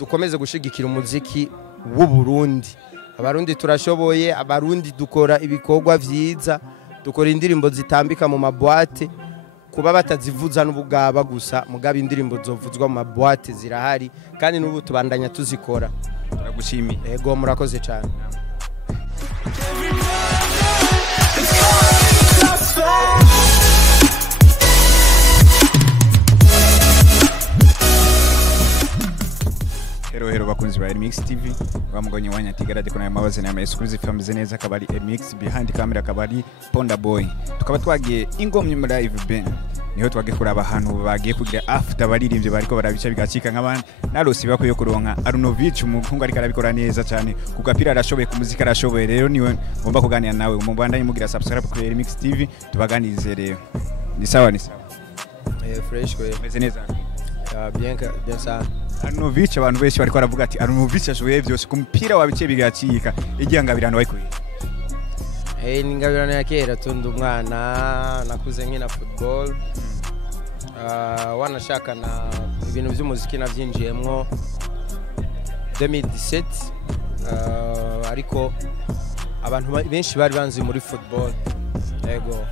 dukomeze gushigikira umuziki w'u Burundi. Abarundi turashoboye, abarundi dukora ibikorwa vyiza, dukora indirimbo zitambika mu mabwate, kuba batazivuza n'ubugaba gusa, mugaba indirimbo zovuzwa mu mabwate zirahari kandi n'ubu tubandanya tuzikora. Turagushimiye. Ego murakoze cyane. Hero bakunzi ba Remix TV bamugonye wanya tigarade kuna mabaze na exclusive famze neza kabari Remix behind camera kabari Ponda Boy tukaba twagiye ingomye mu live ben niho twagiye kuraba ahantu bagiye kugira after baririmbye bariko barabica bigacika nk'abandi narosi bakuye kuronka Arunovic umuhungu ariko arabikora neza cyane kugapira arashoboye ku muzika arashoboye rero niwe ngomba kuganira nawe umubandanye mugira subscribe kuri Remix TV tubaganirize rero ni sawa Fresh we meze neza bien ça Arunovic abantu benshi bariko baravuga ati Arunovic ashoboye byose ku mupira wabice bigacika igiye ngabirano bayikuye ni ngabirano ya kera tundi umwana nakuze nkina football wanashaka na ibintu by'umuziki navyinjiyemwo 2017 ariko abantu benshi bari banzi muri football ego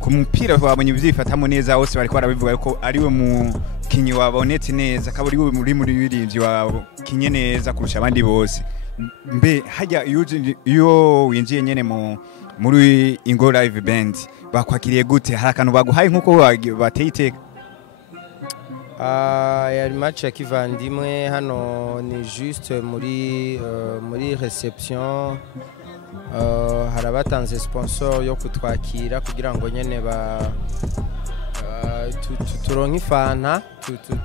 ku mupira wabonye ibyifatamo neza hose bariko barabivuga ko ariwe mu kinyi wabonetse neza kaburi muri birinzi wabo kinye neza kurusha abandi bose mbe hajya iyo winjiye nyene muri Ingo Live Band bakwakiriye gute harakantu baguhaye nkuko bateye iteka yari match ya kivandimwe hano ni juste muri reception harabatanze sponsor yo kutwakira kugira ngo nyene turonke ifanta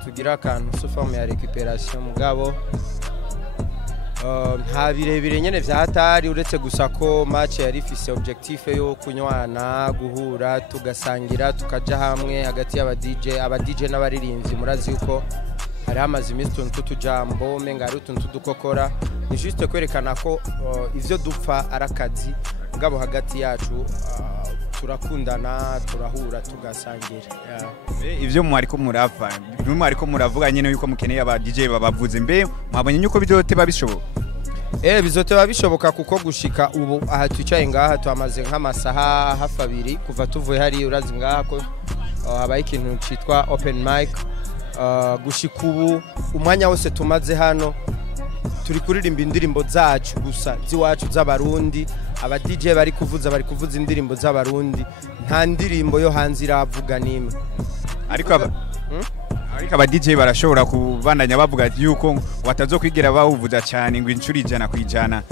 tugira akantu sous forme ya récupération mugabo nta birebire nyene vyahatari uretse gusa ko match yari ifise objectif yo kunywana guhura tugasangira tukaja hamwe hagati y'aba DJ n'abaririmbyi murazi uko hari amazi iminsi tujambo menga ari utuntu dukokora ni juste kwerekana ko ivyo dupfa arakazi mugabo hagati yacu turakundana turahura tugasangira ivyo mwariko murapfa mwariko muravuga nyene yuko mukeneye aba DJ babavuze mbe mwabonye nyuko bizote babishoboka bizote babishoboka kuko gushika ubu aha twicaye ngaha twamaze nk'amasaha hafi 2 kuva tuvuye hari urazi ngaha ko habaye ikintu citwa open mic gushika ubu umwanya wose tumaze hano turi kuririmba indirimbo zacu gusa ziwacu z'abarundi aba DJ bari kuvuza indirimbo z'abarundi nta ndirimbo yo hanze iravuga nimwe ariko aba DJ barashobora kubandanya bavuga yuko watazokwigira bawuvuza cyane ngo incuri ijana kwijana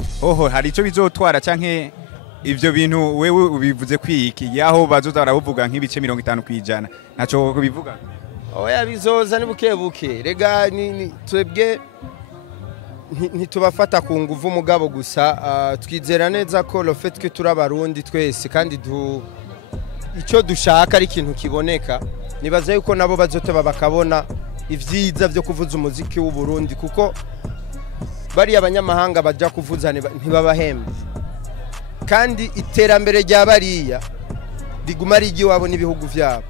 hari ico bizotwara canke ivyo bintu wewe ubivuze kwiki yaho bazoza baravuga nk'ibice 50 kwijana naco bivuga oya bizoza ni bukebuke rega ni twebwe ntitubafata ku nguvu mugabo gusa twizera neza ko le fait que turabarundi twese kandi icyo dushaka ari ikintu kiboneka nibaza yuko nabo bazoteba bakabona ivyiza byo kuvuza umuziki w'u Burundi kuko bari abanyamahanga baja kuvuza ntibabahembe kandi iterambere rya bariya riguma rigi wabo n'ibihugu vyabo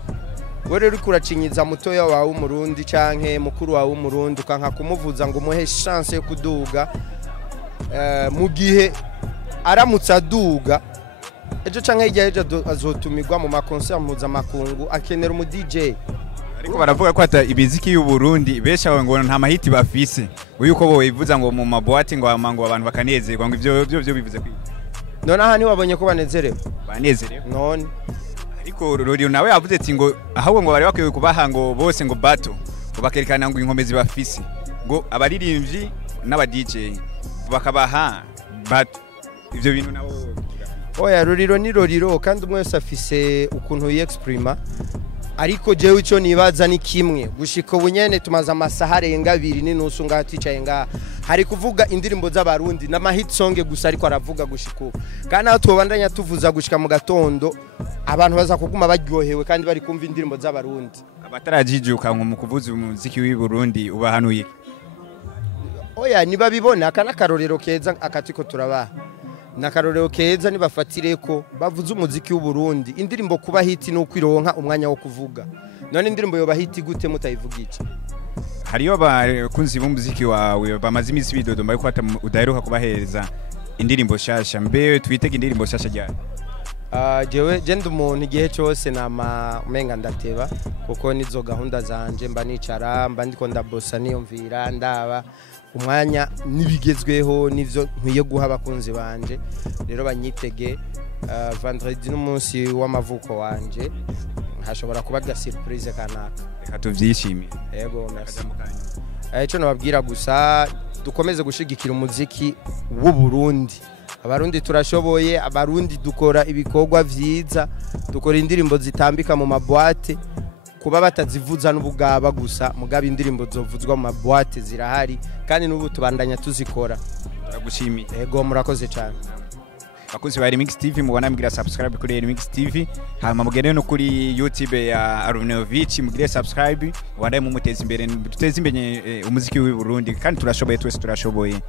we rero kuracinyiza mutoya wawe umurundi canke mukuru wawe umurundi ukanka kumuvuza ngo muhe chance yo kuduga mu gihe aramutse aduga ejo canke hirya azotumirwa mu makoncert mpuzamakungu akenera umu DJ ariko baravuga ko ata imiziki y'u Burundi besha ngo nta mahiti bafise uyuko bo bivuza ngo mu mabwate ngo amango abantu bakanezerwa ngo ivyo bivuze kwi none aha ni wabonye ko banezerewe none ariko Rodio nawe yavuze ati ngo ahubwo ngo bari bakwiye kubaha ngo bose ngo bato ngo bakerekana ngo inkomezi bafise ngo abaririmbyi n'aba DJ bakabaha bato ivyo bintu nabo oya Roriro ni Roriro kandi umwe wese afise ukuntu yexprima ariko jewe ico nibaza ni kimwe gushika ubunyene tumaza amasaha arenga 2 n'inusu ngaha twicaye ngaha hari kuvuga indirimbo z'abarundi na hit song gusa ariko aravuga gushika kandi aho tubandanya tuvuza gushika mu gatondo abantu baza kuguma baryohewe kandi bari kumva indirimbo z'abarundi abatarajijuka ngo mu kuvuza umuziki w'i Burundi ubahanuye oya niba bibona akana karorero keza akatiko turabaha nakarorero keza nibafatire ko bavuze umuziki w'u Burundi indirimbo kuba hiti no kwironka umwanya wo kuvuga none indirimbo yoba hiti gute mutayivuga iki hariyo abakunzi b'umuziki wawe bamaze iminsi bidodomba yuko udaheruka kubahereza indirimbo shasha, mbe twitege indirimbo shasha ryari? jewe genda umuntu igihe cyose nama umenga ndateba kuko nizo gahunda zanje mba nicara mba ndiko ndabosa niyumvira ndaba umwanya nibigezweho nivyo nkwiye guha abakunzi banje, rero banyitege vendredi n'umunsi w'amavuko wanje hashobora kuba ga surprise kanaka. Reka tuvyishimire. Yego merci. Ico nababwira gusa dukomeze gushigikira umuziki w'u Burundi. Abarundi turashoboye, abarundi dukora ibikorwa vyiza, dukora indirimbo zitambika mu mabwate, kuba batazivuza n'ubugaba gusa mugaba indirimbo zovuzwa mu mabwate zirahari kandi n'ubu tubandanya tuzikora. Turagushimiye. Yego murakoze cyane. Bakunzi ba Remix TV mubona mugira subscribe kuri Remix TV, hama mugende no kuri YouTube ya Arunovich mugire subscribe, wadaye mu muteza imbere, duteze imbere umuziki w'u Burundi kandi turashoboye, twese turashoboye.